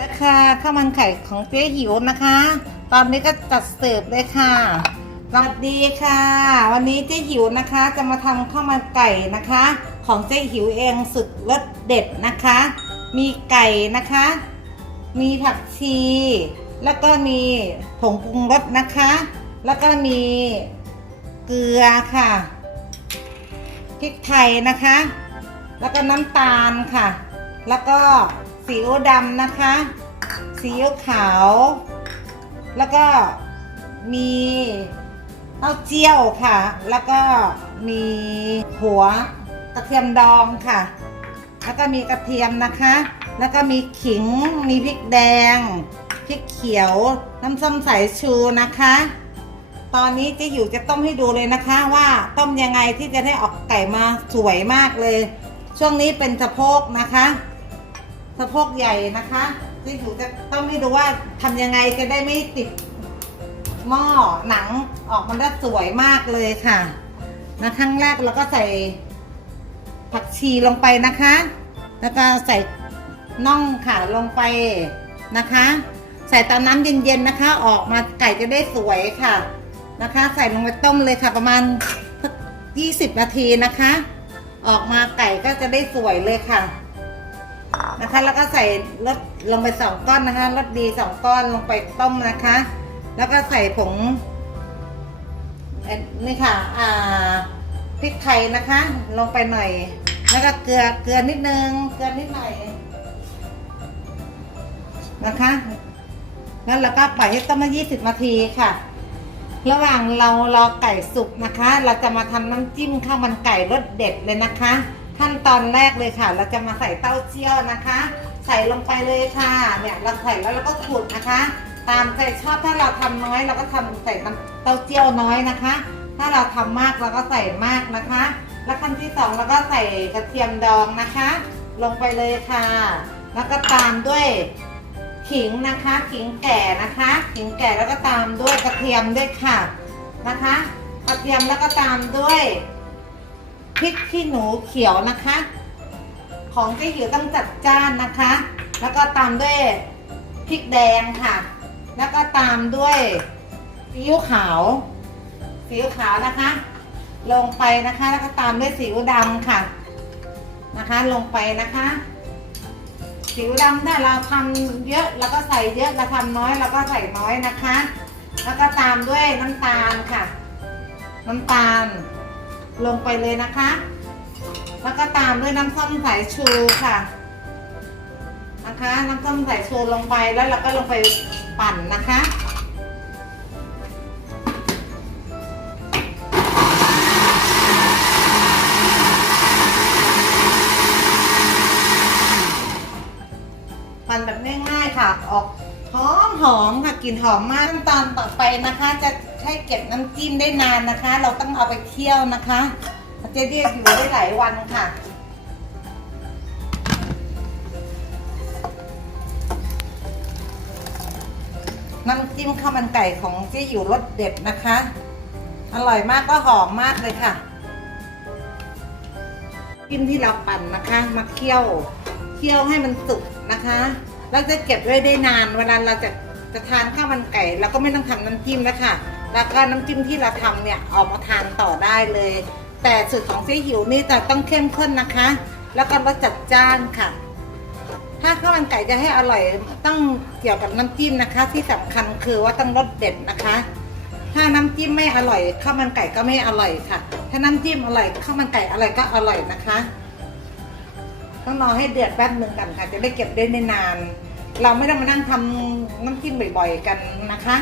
นะคะข้าวมันไก่ของเจ๊หิวนะคะ ตอนนี้ก็จัดเสิร์ฟเลยค่ะสวัสดีค่ะ วันนี้เจ๊หิวนะคะ จะมาทำข้าวมันไก่นะคะ ของเจ๊หิวเองสุดรสเด็ดนะคะ มีไก่นะคะ มีผักชี แล้วก็มีผงปรุงรสนะคะ แล้วก็มีเกลือค่ะพริกไทยนะคะ แล้วก็น้ำตาลค่ะ แล้วก็ ซีอิ๊วดำนะคะซีอิ๊วขาว แล้วก็มีเต้าเจี้ยวค่ะ แล้วก็มีหัวกระเทียมดองค่ะ แล้วก็มีกระเทียมนะคะ แล้วก็มีขิง มีพริกแดง พริกเขียว น้ำส้มสายชูนะคะ ตอนนี้เจะอยู่จะต้มให้ดูเลยนะคะ ว่าต้มยังไงที่จะได้ออกไก่มาสวยมากเลย ช่วงนี้เป็นสะโพกนะคะ สะโพกใหญ่นะคะเจะอยู่จะต้มให้ดูว่าทำยังไงจะได้ไม่ติดหม้อหนังออกมาได้สวยมากเลยค่ะนะครั้งแรกเราก็ใส่ผักชีลงไปนะคะ แล้วก็ใส่น่องค่ะลงไปนะคะ ใส่ตอนน้ำเย็นๆนะคะ ออกมาไก่จะได้สวยค่ะนะคะ ใส่ลงไปต้มเลยค่ะ ประมาณสักยี่สิบนาทีนะคะ ออกมาไก่ก็จะได้สวยเลยค่ะ นะคะ แล้วก็ใส่รสลงไปสองก้อนนะคะรสดีสองก้อนลงไปต้มนะคะ แล้วก็ใส่ผงนี่ค่ะ อ่าพริกไทยนะคะ ลงไปหน่อย แล้วก็เกลือเกลือนิดนึงเกลือนิดหน่อยนะคะ แล้วเราก็ปล่อยให้ต้มมา 20 นาทีค่ะ ระหว่างเรารอไก่สุกนะคะ เราจะมาทำน้ำจิ้มข้าวมันไก่รสเด็ดเลยนะคะ ขั้นตอนแรกเลยค่ะ เราจะมาใส่เต้าเจี้ยวนะคะ ใส่ลงไปเลยค่ะ เนี่ยเราใส่แล้วเราก็ขูดนะคะ ตามใจชอบถ้าเราทำน้อยเราก็ทำใส่เต้าเจี้ยวน้อยนะคะ ถ้าเราทำมากเราก็ใส่มากนะคะ แล้วขั้นที่สองเราก็ใส่กระเทียมดองนะคะ ลงไปเลยค่ะ แล้วก็ตามด้วยขิงนะคะขิงแก่นะคะขิงแก่แล้วก็ตามด้วยกระเทียมด้วยค่ะนะคะ กระเทียมแล้วก็ตามด้วย ริกขี้หนูเขียวนะคะ ของเจ๊หิวต้องจัดจ้านนะคะ แล้วก็ตามด้วยพริกแดงค่ะ แล้วก็ตามด้วยซีอิ๊วขาวซีอิ๊วขาวนะคะ ลงไปนะคะ แล้วก็ตามด้วยซีอิ๊วดำค่ะนะคะ ลงไปนะคะผิวดำถ้าเราทำเยอะเราก็ใส่เยอะเราทำน้อยเราก็ใส่น้อยนะคะ แล้วก็ตามด้วยน้ำตาลค่ะ น้ำตาล ลงไปเลยนะคะ แล้วก็ตามด้วยน้ำส้มสายชูค่ะ นะคะ น้ำส้มสายชูลงไปแล้วเราก็ลงไปปั่นนะคะปั่นแบบง่ายๆค่ะออก หอมหอมค่ะกลิ่นหอมมากขั้นตอนต่อไปนะคะ จะให้เก็บน้ำจิ้มได้นานนะคะ เราต้องเอาไปเคี่ยวนะคะมันจะเรียกอยู่ได้หลายวันค่ะน้ำจิ้มข้าวมันไก่ของเจ๊อยู่รสเด็ดนะคะ อร่อยมากก็หอมมากเลยค่ะ จิ้มที่เราปั่นนะคะ มาเคี่ยว เคี่ยวให้มันสุกนะคะ แล้วจะเก็บไว้ได้นานเวลาเราจะจะทานข้าวมันไก่เราก็ไม่ต้องทำน้ำจิ้มแล้วค่ะ แล้วก็น้ำจิ้มที่เราทำเนี่ยออกมาทานต่อได้เลย แต่สูตรของเจ๊หิวนี่จะต้องเข้มข้นนะคะ แล้วก็รสจัดจ้านค่ะ ถ้าข้าวมันไก่จะให้อร่อยต้องเกี่ยวกับน้ำจิ้มนะคะ ที่สำคัญคือว่าต้องรสเด็ดนะคะ ถ้าน้ำจิ้มไม่อร่อยข้าวมันไก่ก็ไม่อร่อยค่ะ ถ้าน้ำจิ้มอร่อยข้าวมันไก่อร่อยก็อร่อยนะคะ ต้องรอให้เดือดแป๊บหนึ่งกันค่ะ จะได้เก็บได้นาน เราไม่ต้องมานั่งทำน้ำจิ้มบ่อย ๆ กันนะคะ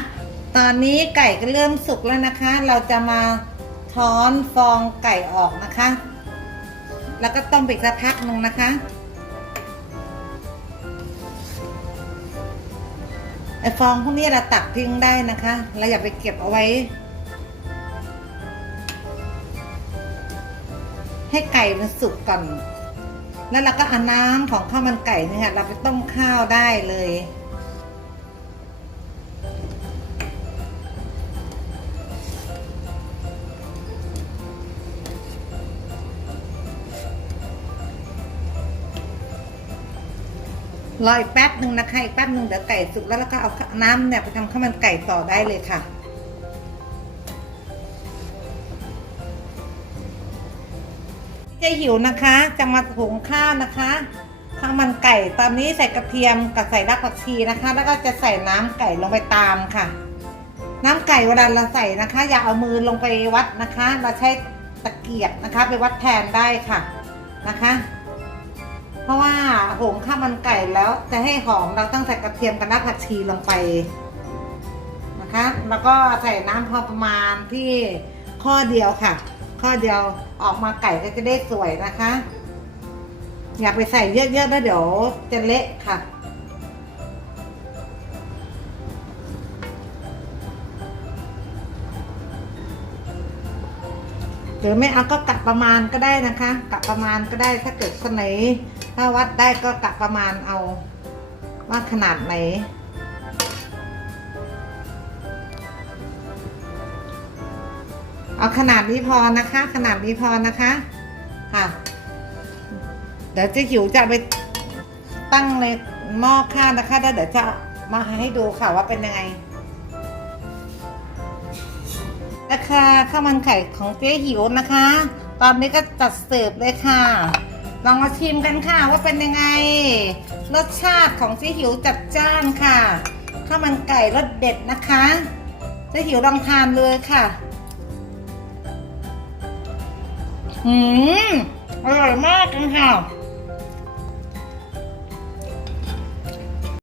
ตอนนี้ไก่ก็เริ่มสุกแล้วนะคะ เราจะมาช้อนฟองไก่ออกนะคะ แล้วก็ต้มไปอีกสักพักหนึ่งนะคะไอฟองพวกนี้เราตักทิ้งได้นะคะเราอย่าไปเก็บเอาไว้ ให้ไก่มันสุกก่อน แล้วเราก็เอาน้ำของข้าวมันไก่เนี่ยค่ะเราไปต้มข้าวได้เลย รออีกแป๊บหนึ่งนะคะอีกแป๊บหนึ่งเดี๋ยวไก่สุกแล้วแล้วก็เอาน้ำเนี่ยไปทำข้าวมันไก่ต่อได้เลยค่ะ จะหิวนะคะจะมาหุงข้าวนะคะข้าวมันไก่ตอนนี้ใส่กระเทียมกับใส่รากผักชีนะคะ แล้วก็จะใส่น้ำไก่ลงไปตามค่ะ น้ำไก่เวลาเราใส่นะคะ อย่าเอามือลงไปวัดนะคะ เราใช้ตะเกียบนะคะ ไปวัดแทนได้ค่ะนะคะ เพราะว่าหุงข้าวมันไก่แล้วจะให้หอมเราต้องใส่กระเทียมกับรากผักชีลงไปนะคะ แล้วก็ใส่น้ำพอประมาณที่ข้อเดียวค่ะ ข้อเดียวออกมาไก่ก็จะได้สวยนะคะ อย่าไปใส่เยอะๆแล้วเดี๋ยวจะเละค่ะ หรือไม่เอาก็กะประมาณก็ได้นะคะกะประมาณก็ได้ถ้าเกิดคนไหนถ้าวัดได้ก็กะประมาณเอาว่าขนาดไหน เอาขนาดนี้พอนะคะ ขนาดนี้พอนะคะค่ะ เดี๋ยวเจะหิวจะไปตั้งในหม้อข้าวนะคะแล้วเดี๋ยวจะมาให้ดูค่ะว่าเป็นยังไงราคาข้าวมันไก่ของเจ๊หิวนะคะ ตอนนี้ก็จัดเสิร์ฟเลยค่ะ ลองมาชิมกันค่ะว่าเป็นยังไง รสชาติของเจ๊หิวจัดจ้านค่ะข้าวมันไก่รสเด็ดนะคะเจ๊หิวลองทานเลยค่ะ อืมอร่อยมากเลยค่ะ